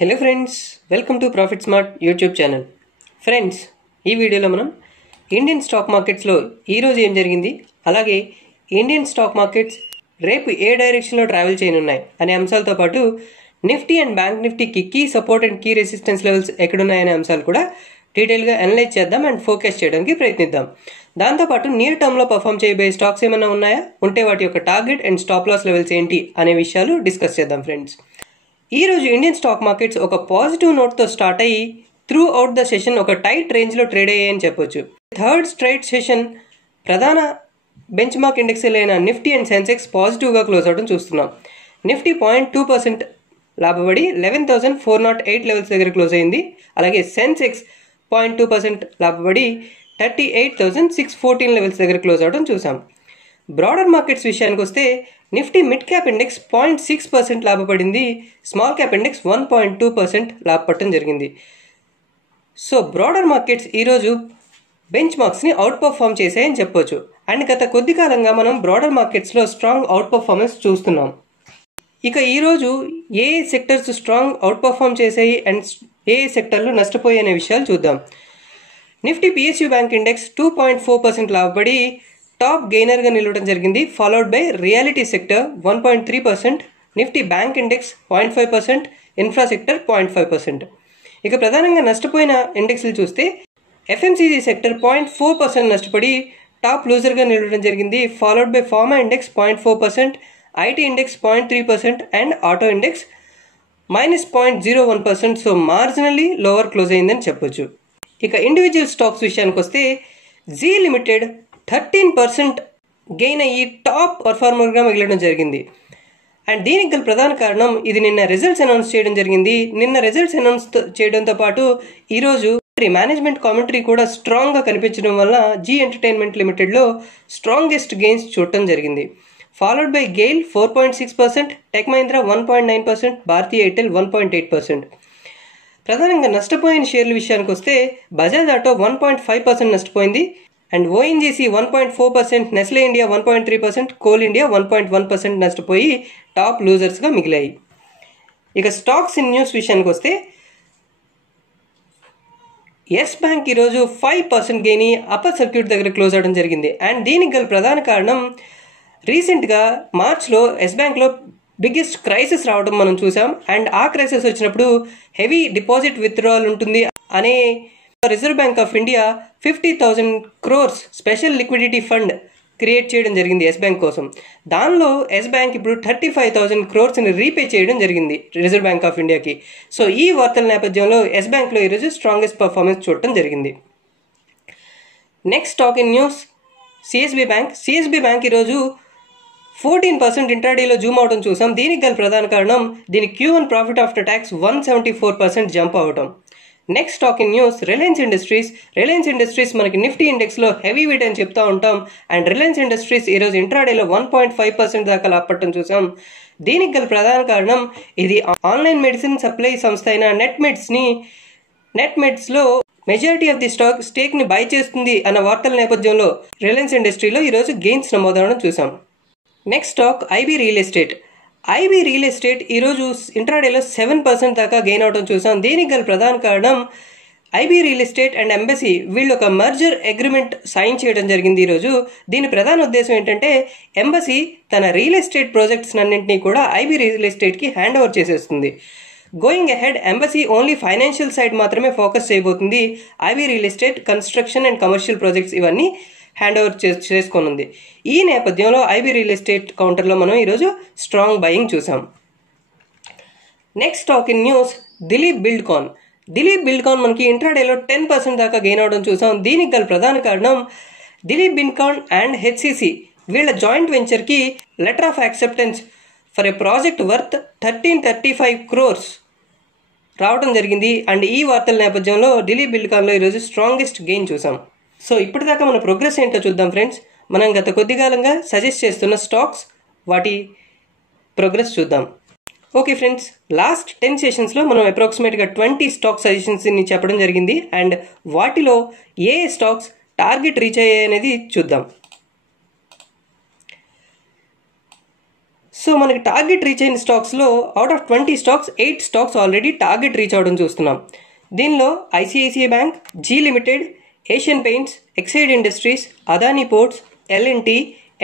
Hello friends, welcome to profit smart YouTube channel. Friends, ఈ వీడియోలో మనం ఇండియన్ స్టాక్ మార్కెట్స్లో ఈరోజు ఏం జరిగింది, అలాగే ఇండియన్ స్టాక్ మార్కెట్స్ రేపు ఏ డైరెక్షన్లో ట్రావెల్ చేయనున్నాయి అనే అంశాలతో పాటు నిఫ్టీ అండ్ బ్యాంక్ నిఫ్టీకి key support and key resistance levels ఎక్కడున్నాయనే అంశాలు కూడా డీటెయిల్గా అనలైజ్ చేద్దాం అండ్ ఫోకస్ చేయడానికి ప్రయత్నిద్దాం. దాంతోపాటు నియర్ టర్మ్లో పర్ఫామ్ చేయబోయే స్టాక్స్ ఏమైనా ఉన్నాయా, ఉంటే వాటి యొక్క target and stop loss levels ఏంటి అనే విషయాలు డిస్కస్ చేద్దాం. ఫ్రెండ్స్, ఈరోజు ఇండియన్ స్టాక్ మార్కెట్స్ ఒక పాజిటివ్ నోట్తో స్టార్ట్ అయ్యి త్రూ అవుట్ ద సెషన్ ఒక టైట్ రేంజ్లో ట్రేడ్ అయ్యాయని చెప్పొచ్చు. థర్డ్ స్ట్రైట్ సెషన్ ప్రధాన బెంచ్ మార్క్ ఇండెక్స్ అయిన నిఫ్టీ అండ్ సెన్సెక్స్ పాజిటివ్గా క్లోజ్ అవడం చూస్తున్నాం. నిఫ్టీ 0.2% లాభపడి 11,408 లెవెల్స్ దగ్గర క్లోజ్ అయింది. అలాగే సెన్సెక్స్ 0.2% లాభపడి 38,614 లెవెల్స్ దగ్గర క్లోజ్ అవడం చూసాం. బ్రాడర్ మార్కెట్స్ విషయానికి వస్తే నిఫ్టీ మిడ్ క్యాప్ ఇండెక్స్ 0.6% లాభపడింది. స్మాల్ క్యాప్ ఇండెక్స్ 1.2% లాభపడటం జరిగింది. సో బ్రాడర్ మార్కెట్స్ ఈరోజు బెంచ్ మార్క్స్ని అవుట్ పర్ఫామ్ చేశాయని చెప్పొచ్చు. అండ్ గత కొద్ది కాలంగా మనం బ్రాడర్ మార్కెట్స్లో స్ట్రాంగ్ అవుట్ పర్ఫార్మెన్స్ చూస్తున్నాం. ఇక ఈరోజు ఏ సెక్టర్స్ స్ట్రాంగ్ అవుట్ పర్ఫామ్ చేశాయి అండ్ ఏ సెక్టర్లు నష్టపోయాయి అనే విషయాలు చూద్దాం. నిఫ్టీ పిఎస్యూ బ్యాంక్ ఇండెక్స్ 2.4% లాభపడి టాప్ గెయినర్గా నిలవడం జరిగింది. Followed by reality sector 1.3%, Nifty bank index 0.5%, infra sector 0.5%. ఇక ప్రధానంగా నష్టపోయిన ఇండెక్స్లు చూస్తే ఎఫ్ఎంసీజీ సెక్టర్ 0.4% నష్టపడి టాప్ లూజర్గా నిలవడం జరిగింది. Followed by pharma index 0.4%, IT index 0.3% and auto index -0.01%. So marginally lower close అయిందని చెప్పొచ్చు. ఇక ఇండివిజువల్ స్టాక్స్ విషయానికి వస్తే జీ లిమిటెడ్ 13% గెయిన్ అయ్యి టాప్ పర్ఫార్మర్గా మిగలడం జరిగింది. అండ్ దీనికి గల ప్రధాన కారణం ఇది నిన్న రిజల్ట్స్ అనౌన్స్ చేయడం జరిగింది. నిన్న రిజల్ట్స్ అనౌన్స్ చేయడంతో పాటు ఈరోజు మేనేజ్మెంట్ కామెంటరీ కూడా స్ట్రాంగ్గా కనిపించడం వల్ల జీ ఎంటర్టైన్మెంట్ లిమిటెడ్లో స్ట్రాంగెస్ట్ గెయిన్స్ చూడటం జరిగింది. Followed by GAIL 4.6%, tech Mahindra 1.9%, Bharti Airtel 1.8%. ప్రధానంగా నష్టపోయిన షేర్ల విషయానికి వస్తే బజాజ్ ఆటో 1.5% నష్టపోయింది. And ONGC 1.4%, Nestle India 1.3%, coal India 1.1% నష్టపోయి టాప్ లూజర్స్గా మిగిలాయి. ఇక స్టాక్స్ ఇన్ న్యూస్ విషయానికి వస్తే ఎస్ బ్యాంక్ ఈరోజు 5% గెయిన్ అప్పర్ సర్క్యూట్ దగ్గర క్లోజ్ అవడం జరిగింది. అండ్ దీనికి గల ప్రధాన కారణం రీసెంట్గా మార్చ్లో ఎస్ బ్యాంక్లో బిగ్గెస్ట్ క్రైసిస్ రావడం మనం చూసాం. అండ్ ఆ క్రైసిస్ వచ్చినప్పుడు హెవీ డిపాజిట్ విత్డ్రావల్ ఉంటుంది అనే reserve bank of India 50,000 crores special liquidity fund create చేయడం జరిగింది ఎస్ బ్యాంక్ కోసం. దానిలో ఎస్ బ్యాంక్ ఇప్పుడు 35,000 crores రీపే చేయడం జరిగింది రిజర్వ్ బ్యాంక్ ఆఫ్ ఇండియాకి. సో ఈ వార్తల నేపథ్యంలో ఎస్ బ్యాంక్లో ఈరోజు స్ట్రాంగెస్ట్ పర్ఫార్మెన్స్ చూడటం జరిగింది. Next stock in news CSB bank. CSB bank ఈరోజు 14% ఇంట్రాడేలో జూమ్ అవడం చూసాం. దీనికి గల ప్రధాన కారణం దీని Q1 profit after tax 174% jump అవ్వడం. Next stock in news Reliance Industries. Reliance Industries మనకి నిఫ్టీ ఇండెక్స్లో హెవీ వెయిట్ అని చెప్తా ఉంటాం. అండ్ రిలయన్స్ ఇండస్ట్రీస్ ఈరోజు ఇంట్రాడేలో 1.5% దాకా లాభపడటం చూసాం. దీనికి గల ప్రధాన కారణం ఇది ఆన్లైన్ మెడిసిన్ సప్లై సంస్థ అయిన నెట్మెడ్స్లో మెజారిటీ ఆఫ్ ది స్టేక్ని బై చేస్తుంది అన్న వార్తల నేపథ్యంలో రిలయన్స్ ఇండస్ట్రీలో ఈరోజు గెయిన్స్ నమోదవడం చూసాం. Next stock IB real estate. IB real estate ఈరోజు ఇంట్రాడేలో 7% దాకా గెయిన్ అవడం చూసాం. దీనికి గల ప్రధాన కారణం IB real estate and embassy వీళ్ళు ఒక మర్జర్ అగ్రిమెంట్ సైన్ చేయడం జరిగింది ఈరోజు. దీని ప్రధాన ఉద్దేశం ఏంటంటే ఎంబసీ తన రియల్ ఎస్టేట్ ప్రాజెక్ట్స్ అన్నింటినీ కూడా ఐబీ రియల్ ఎస్టేట్కి హ్యాండ్ ఓవర్ చేసేస్తుంది. Going ahead embassy only financial side మాత్రమే ఫోకస్ చేయబోతుంది. IB real estate construction and commercial projects ఇవన్నీ హ్యాండ్ ఓవర్ చేసుకోనుంది. ఈ నేపథ్యంలో ఐబీ రియల్ ఎస్టేట్ కౌంటర్లో మనం ఈరోజు స్ట్రాంగ్ బయింగ్ చూసాం. Next stock in news Dilip Buildcon. Dilip Buildcon మనకి ఇంట్రాడేలో 10% దాకా గెయిన్ అవడం చూసాం. దీనికి గల ప్రధాన కారణం దిలీప్ బిల్డ్కాన్ అండ్ హెచ్సిసి వీళ్ళ జాయింట్ వెంచర్కి letter of acceptance for a project worth 1335 crores రావడం జరిగింది. అండ్ ఈ వార్తల నేపథ్యంలో దిలీప్ బిల్డ్కాన్లో ఈరోజు స్ట్రాంగెస్ట్ గెయిన్ చూసాం. సో ఇప్పటిదాకా మన ప్రోగ్రెస్ ఏంటో చూద్దాం ఫ్రెండ్స్. మనం గత కొద్ది కాలంగా సజెస్ట్ చేస్తున్న స్టాక్స్ వాటి ప్రోగ్రెస్ చూద్దాం. ఓకే ఫ్రెండ్స్, లాస్ట్ 10 సెషన్స్లో మనం అప్రాక్సిమేట్గా 20 స్టాక్ సజెషన్స్ని చెప్పడం జరిగింది. అండ్ వాటిలో ఏ స్టాక్స్ టార్గెట్ రీచ్ అయ్యాయి అనేది చూద్దాం. సో మనకి టార్గెట్ రీచ్ అయిన స్టాక్స్లో out of 20 stocks 8 stocks already target reach అవడం చూస్తున్నాం. దీనిలో ICICI bank, Zee limited, Asian Paints, Exide industries, Adani ports, LNT,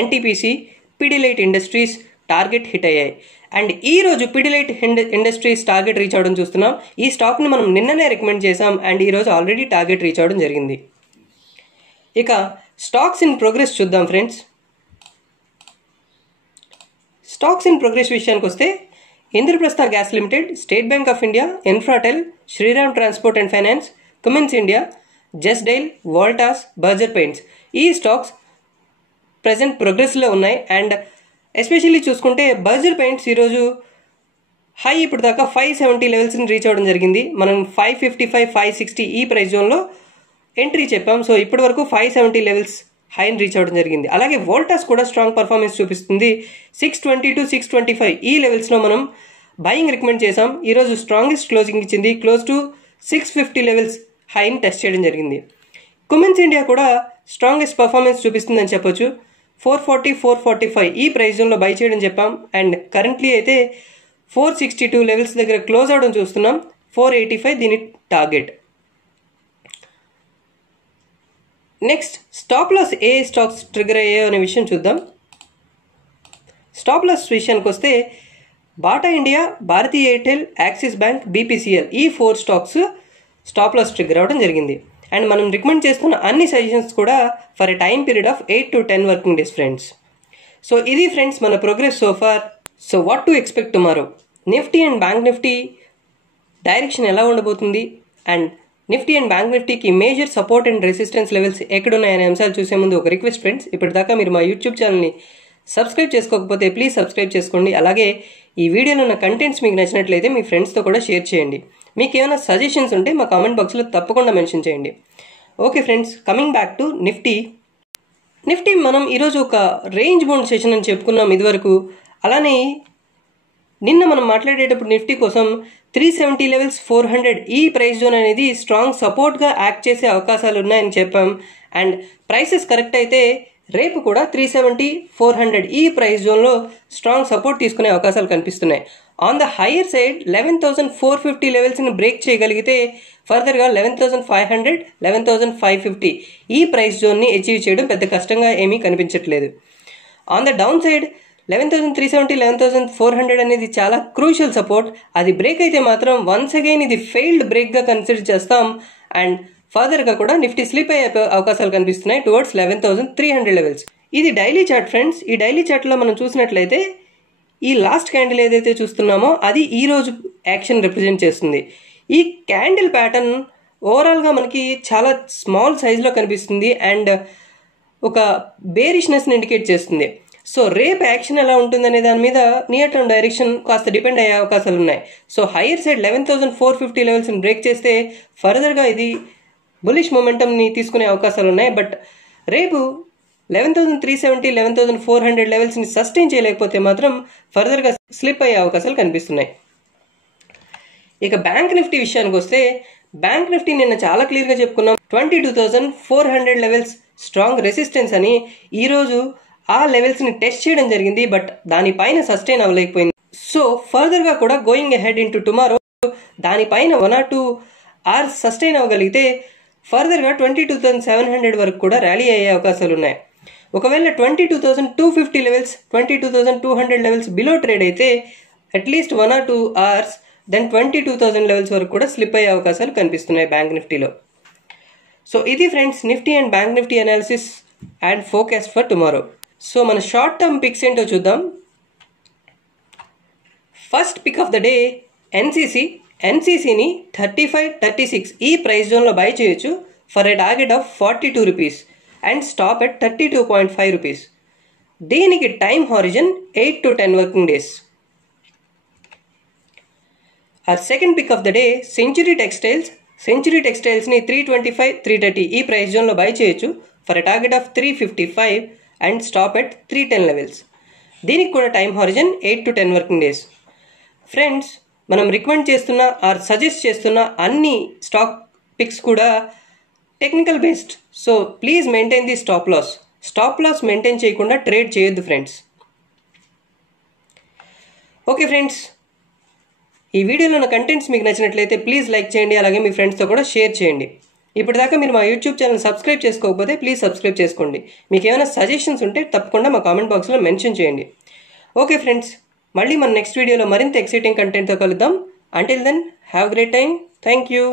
NTPC, Pidilite industries target hit అయ్యాయి. అండ్ ఈరోజు పిడిలైట్ ఇండస్ట్రీస్ టార్గెట్ రీచ్ అవడం చూస్తున్నాం. ఈ స్టాక్ని మనం నిన్ననే రికమెండ్ చేసాం అండ్ ఈరోజు ఆల్రెడీ టార్గెట్ రీచ్ అవడం జరిగింది. ఇక స్టాక్స్ ఇన్ ప్రోగ్రెస్ చూద్దాం ఫ్రెండ్స్. స్టాక్స్ ఇన్ ప్రోగ్రెస్ విషయానికి వస్తే Indraprastha gas limited, state bank of India, Infratel, Shriram transport and finance, Cummins India, Justdial, Voltas, Berger paints ఈ స్టాక్స్ ప్రజెంట్ ప్రోగ్రెస్లో ఉన్నాయి. అండ్ ఎస్పెషల్లీ చూసుకుంటే బర్జర్ పెయింట్స్ ఈరోజు హై ఇప్పుడు దాకా 570 లెవెల్స్ని రీచ్ అవ్వడం జరిగింది. మనం 555, 560 ఈ ప్రైస్ జోన్లో ఎంట్రీ చెప్పాం. సో ఇప్పటి వరకు 570 లెవెల్స్ హైని రీచ్ అవ్వడం జరిగింది. అలాగే వోల్టాస్ కూడా స్ట్రాంగ్ పర్ఫార్మెన్స్ చూపిస్తుంది. 620 to 625 ఈ లెవెల్స్లో మనం బయింగ్ రికమెండ్ చేసాం. ఈరోజు స్ట్రాంగెస్ట్ క్లోజింగ్ ఇచ్చింది. క్లోజ్ టు 650 లెవెల్స్ హైని టెస్ట్ చేయడం జరిగింది. కుమిన్స్ ఇండియా కూడా స్ట్రాంగెస్ట్ పర్ఫార్మెన్స్ చూపిస్తుందని చెప్పొచ్చు. 440, 445 ఈ ప్రైస్ జోన్లో బై చేయడం చెప్పాం. అండ్ కరెంట్లీ అయితే 462 లెవెల్స్ దగ్గర క్లోజ్ అవడం చూస్తున్నాం. 485 దీని టార్గెట్. నెక్స్ట్ స్టాప్ లాస్ ఏ స్టాక్స్ ట్రిగర్ అయ్యాయో అనే విషయం చూద్దాం. స్టాప్ లాస్ విషయానికి వస్తే Bata India, Bharti Airtel, Axis bank, BPCL ఈ 4 స్టాక్స్ స్టాప్ లాస్ ట్రిగర్ అవ్వడం జరిగింది. అండ్ మనం రికమెండ్ చేస్తున్న అన్ని సజెషన్స్ కూడా for a time period of 8 to 10 working days friends. So ఇది ఫ్రెండ్స్ మన progress so far. So what to expect tomorrow? Nifty and bank Nifty direction ఎలా ఉండబోతుంది, అండ్ నిఫ్టీ అండ్ బ్యాంక్ నిఫ్టీకి major support and resistance levels ఎక్కడున్నాయనే అంశాలు చూసే ముందు ఒక రిక్వెస్ట్ ఫ్రెండ్స్, ఇప్పటిదాకా మీరు మా యూట్యూబ్ ఛానల్ని సబ్స్క్రైబ్ చేసుకోకపోతే ప్లీజ్ సబ్స్క్రైబ్ చేసుకోండి. అలాగే ఈ వీడియోలో ఉన్న కంటెంట్స్ మీకు నచ్చినట్లయితే మీ ఫ్రెండ్స్తో కూడా షేర్ చేయండి. మీకు ఏమైనా సజెషన్స్ ఉంటే మా కామెంట్ బాక్స్లో తప్పకుండా మెన్షన్ చేయండి. Okay friends, coming back to Nifty మనం ఈరోజు ఒక రేంజ్ బౌండ్ సెషన్ అని చెప్పుకున్నాం ఇదివరకు. అలానే నిన్న మనం మాట్లాడేటప్పుడు నిఫ్టీ కోసం 370 లెవెల్స్, 400 ఈ ప్రైస్ జోన్ అనేది స్ట్రాంగ్ సపోర్ట్గా యాక్ట్ చేసే అవకాశాలు ఉన్నాయని చెప్పాం. అండ్ ప్రైసెస్ కరెక్ట్ అయితే రేపు కూడా 370, 400 ఈ ప్రైస్ జోన్లో స్ట్రాంగ్ సపోర్ట్ తీసుకునే అవకాశాలు కనిపిస్తున్నాయి. ఆన్ ద హయ్యర్ సైడ్ 11,450 లెవెల్స్ని బ్రేక్ చేయగలిగితే ఫర్దర్గా 11,500, 11,550 ఈ ప్రైస్ జోన్ని అచీవ్ చేయడం పెద్ద కష్టంగా ఏమీ కనిపించట్లేదు. ఆన్ ద డౌన్ సైడ్ 11,370, 11,400 అనేది చాలా క్రూషియల్ సపోర్ట్. అది బ్రేక్ అయితే మాత్రం వన్స్ అగైన్ ఇది ఫెయిల్డ్ బ్రేక్గా కన్సిడర్ చేస్తాం. అండ్ ఫర్దర్గా కూడా నిఫ్టీ స్లిప్ అయ్యే అవకాశాలు కనిపిస్తున్నాయి టువర్డ్స్ 11,300 లెవెల్స్. ఇది డైలీ చార్ట్ ఫ్రెండ్స్. ఈ డైలీ చార్ట్లో మనం చూసినట్లయితే ఈ లాస్ట్ క్యాండిల్ ఏదైతే చూస్తున్నామో అది ఈ రోజు యాక్షన్ రిప్రజెంట్ చేస్తుంది. ఈ క్యాండిల్ ప్యాటర్న్ ఓవరాల్గా మనకి చాలా స్మాల్ సైజులో కనిపిస్తుంది అండ్ ఒక బేరిష్నెస్ని ఇండికేట్ చేస్తుంది. సో రేపు యాక్షన్ ఎలా ఉంటుందనే దాని మీద నియర్ టర్మ్ డైరెక్షన్ కాస్త డిపెండ్ అయ్యే అవకాశాలు ఉన్నాయి. సో హైయర్ సైడ్ 11,450 లెవెల్స్ని బ్రేక్ చేస్తే ఫర్దర్గా ఇది బులిష్ మొమెంటమ్ని తీసుకునే అవకాశాలు ఉన్నాయి. బట్ రేపు 11,370, 11,400 లెవెల్స్ని సస్టైన్ చేయలేకపోతే మాత్రం ఫర్దర్గా స్లిప్ అయ్యే అవకాశాలు కనిపిస్తున్నాయి. ఇక బ్యాంక్ నిఫ్టీ విషయానికి వస్తే బ్యాంక్ నిఫ్టీ నిన్న చాలా క్లియర్గా చెప్పుకున్నాం. 22,400 లెవెల్స్ స్ట్రాంగ్ రెసిస్టెన్స్ అని ఈరోజు ఆ లెవెల్స్ని టెస్ట్ చేయడం జరిగింది. బట్ దానిపైన సస్టైన్ అవ్వలేకపోయింది. సో ఫర్దర్గా కూడా గోయింగ్ అహెడ్ ఇంటూ టుమారో దానిపైన 1 or 2 hours సస్టైన్ అవ్వగలిగితే ఫర్దర్గా 22,700 వరకు కూడా ర్యాలీ అయ్యే అవకాశాలు ఉన్నాయి. ఒకవేళ 22,250 లెవెల్స్, 22,200 లెవెల్స్ బిలో ట్రేడ్ అయితే at least 1 or 2 hours then 22,000 levels వరకు కూడా స్లిప్ అయ్యే అవకాశాలు కనిపిస్తున్నాయి బ్యాంక్ నిఫ్టీలో. సో ఇది friends Nifty and bank Nifty analysis and forecast for tomorrow. So మన షార్ట్ టర్మ్ పిక్స్ ఏంటో చూద్దాం. First pick of the day ఎన్సీసీని 35-36 ఈ ప్రైస్ జోన్లో బై చేయొచ్చు for a target of 42 rupees and stop at 32.5 rupees. దీనికి time horizon 8 to 10 working days. Our second pick of the day century టెక్స్టైల్స్ని 325, 330 ఈ price జోన్లో బై చేయొచ్చు for a target of 355 and stop at 310 levels. దీనికి కూడా time horizon 8 to 10 working days. Friends మనం recommend చేస్తున్న or suggest చేస్తున్న అన్ని స్టాక్ పిక్స్ కూడా technical based. So please maintain the stop loss maintain చేయకుండా ట్రేడ్ చేయొద్దు ఫ్రెండ్స్. ఓకే ఫ్రెండ్స్, ఈ వీడియోలో ఉన్న కంటెంట్స్ మీకు నచ్చినట్లయితే ప్లీజ్ లైక్ చేయండి, అలాగే మీ ఫ్రెండ్స్తో కూడా షేర్ చేయండి. ఇప్పటిదాకా మీరు మా యూట్యూబ్ ఛానల్ సబ్స్క్రైబ్ చేసుకోకపోతే ప్లీజ్ సబ్స్క్రైబ్ చేసుకోండి. మీకు ఏమైనా సజెషన్స్ ఉంటే తప్పకుండా మా కామెంట్ బాక్స్లో మెన్షన్ చేయండి. ఓకే ఫ్రెండ్స్, మళ్ళీ మన నెక్స్ట్ వీడియోలో మరింత ఎక్సైటింగ్ కంటెంట్తో కలుద్దాం. Until then have great time. Thank you.